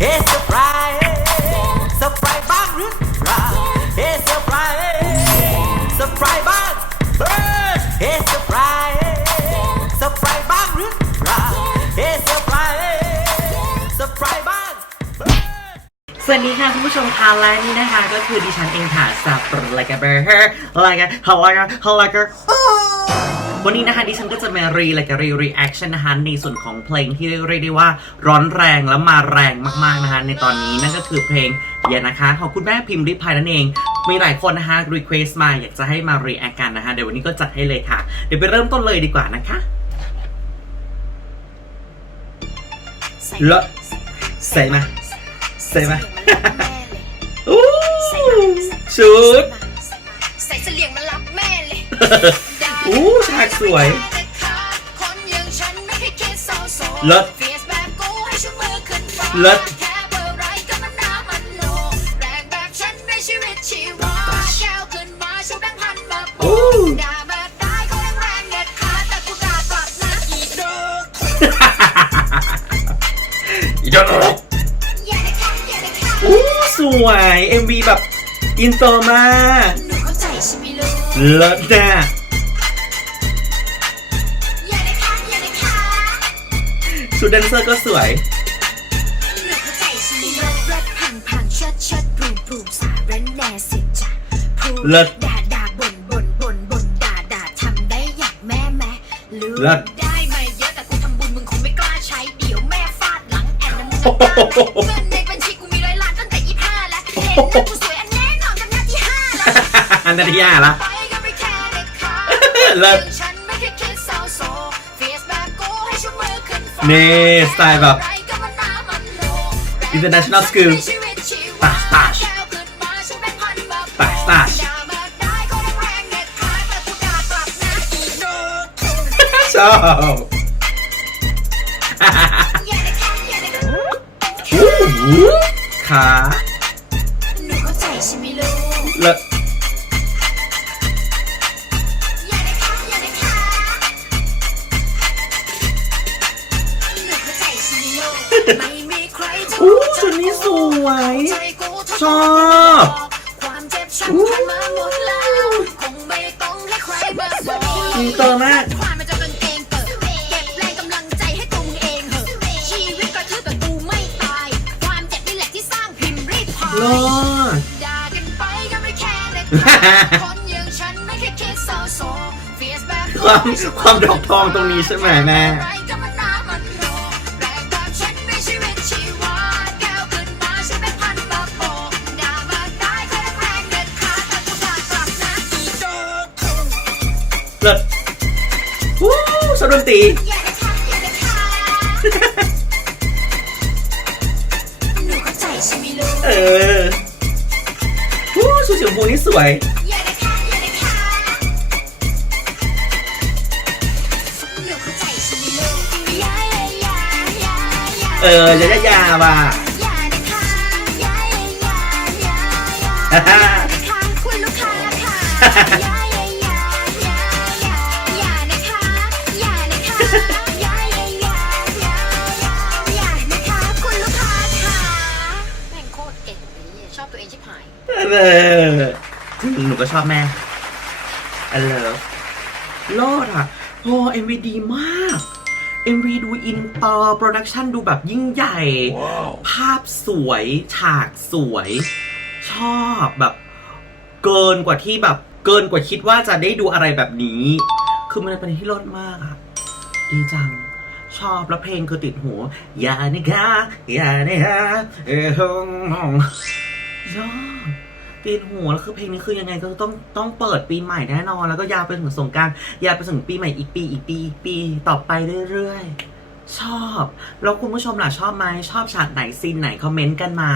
เฮ้เซอร์ไพรส์เซอร์ไพรส์บ้างหรือเปล่าเฮ้เซอร์ไพรส์เซอร์ไพรส์บ้างเฮ้เฮ้เซอร์ไพรส์เซอร์ไพรส์บ้างหรือเปล่าเฮ้เซอร์ไพรส์เซอร์ไพรส์บ้างสวัสดีค่ะคุณผู้ชมคะและนี่นะคะก็คือดิฉันเองค่ะสับปะรดกะเบอร์เฮอร์อะไรกันฮัลโหลกันฮัลโหลกัน วันนี้นะคะดิฉันก็จะมารีและก็รีรีแอคชั่นนะคะในส่วนของเพลงที่เรียกได้ว่าร้อนแรงและมาแรงมากๆนะคะในตอนนี้นั่นก็คือเพลงอย่านะคะของคุณแม่พิมพ์ริพายนั่นเอง มีหลายคนนะคะรีเควสมาอยากจะให้มารีแอคกันนะคะเดี๋ยววันนี้ก็จัดให้เลยค่ะ เดี๋ยวไปเริ่มต้นเลยดีกว่านะคะเลอะใส่มาใส่มาอู้ชุดใส่เสลียงมารับแม่เลย อู้ฉากสวยคนอย่างฉันไม่เคยคิดเศร้าโศกเลิศเฟียสแบบกูให้ชูมือขึ้นฟ้าเลิศแค่เบอร์ไรก็มันน้ำมันโลแรงแบบฉันในชีวิตชีวาแก้วขึ้นมาชูแบงค์พันมาโปอู้ะด่าแบบได้เขาแรงๆเด็ดขาดแต่กูด่ากลับนะอีโดอีดออย่าได้ค่ะอย่าได้ค่ะอู้สวย MV แบบ อินเตอร์มากหนูเข้าใจใช่ไหมลูกเลิศน ชุดแดนเซอร์ก็สวยหนูเข้าใจใช่ไหมลูกรัดพังพังชัดชัดปูมปูมสาเรนแน่สิจ้ะพูดเลิศด่าด่าบ่นบ่นบ่นบ่นด่าด่าทำได้อย่างแม่แม่ลูกเลิศ ได้มาเยอะแต่กูทำบุญมึงคงไม่กล้าใช้เดี๋ยวแม่ฟาดหลังแอนน้ำมึงจะกล้าไหมเงินในบัญชีกูมีร้อยล้านตั้งแต่ยี่ห้าแล้วเห็นหน้ากูสวยอันแน่นอนกันหน้าที่ห้าแล้วอันนาทียาละ ไปก็ไม่แค่เด็ดขาด เลิศ นฟ้านี่สไตล์แบบ International School ตัชตัชตัชตัชชอบอู้หูขา นี้สวย ชอบความเจ็บช้ำผ่านมาหมดแล้วคงไม่ต้องให้ใครมาบอกอินเตอร์มากความมันจะกางเกงเปิดเก็บแรงกำลังใจให้ตัวมึงเองเหอะชีวิตกระทืบแต่กูไม่ตายความเจ็บนี่แหละที่สร้างพิมพ์รีพายรอดด่ากันไปก็ไม่แค่เด็ดคนอย่างฉันไม่เคยคิดเศร้าโศกเฟียสแบบความความดอกทองตรงนี้ใช่ไหมแม่ เลิศวู้ชอบดนตรีอย่าได้ค่ะอย่าได้ค่ะหนูเข้าใจใช่ไหมลูกเออวู้ชุดสีชมพูนี่สวย อย่าได้ค่ะอย่าได้ค่ะหนูเข้าใจใช่ไหมลูกอย่าอย่าอย่าอย่าอย่าเออยายายาว่ะอย่าได้ค่ะอย่าอย่าอย่าอย่าอย่าอย่าได้ค่ะคุณลูกค้าค่ะ ชิบหายเออหนูก็ชอบแม่เออโลดอะโอ้เอ็มวีดีมาก MV ดูอินเตอร์โปรดักชันดูแบบยิ่งใหญ่ ภาพสวย ฉากสวย ชอบแบบ เกินกว่าที่แบบ เกินกว่าคิดว่าจะได้ดูอะไรแบบนี้ คือมันเป็นที่รดมากอะดีจัง ชอบแล้วเพลงคือติดหูอย่านะคะอย่านะคะเออฮงฮง ชอบติดหูแล้วคือเพลงนี้คือยังไงก็ต้องต้องเปิดปีใหม่แน่นอน แล้วก็ยาวไปถึงสงการยาวไปถึงปีใหม่อีกปีอีกปีอีกปีต่อไปเรื่อยๆ ชอบ แล้วคุณผู้ชมล่ะชอบไหมชอบฉากไหนซีนไหนคอมเมนต์กันมา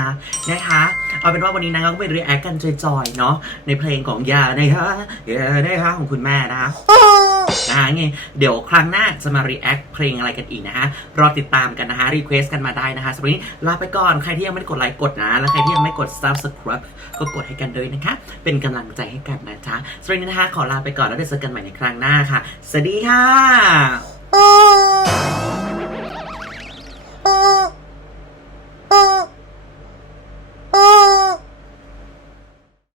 นะคะ เอาเป็นว่าวันนี้นะก็ไปรีแอคกันจอยๆเนาะในเพลงของยานะคะยานะคะของคุณแม่นะคะ นะฮะไงเดี๋ยวครั้งหน้าจะมารีแอคเพลงอะไรกันอีกนะฮะ รอติดตามกันนะคะรีเควสกันมาได้นะฮะสำหรับวันนี้ลาไปก่อน ใครที่ยังไม่ได้กดไลค์กดนะ แล้วใครที่ยังไม่กด subscribe ก็กดให้กันด้วยนะคะ เป็นกำลังใจให้กันนะจ๊ะสำหรับวันนี้นะคะขอลาไปก่อนแล้วเดี๋ยวเจอกันใหม่ในครั้งหน้าค่ะ สวัสดีค่ะ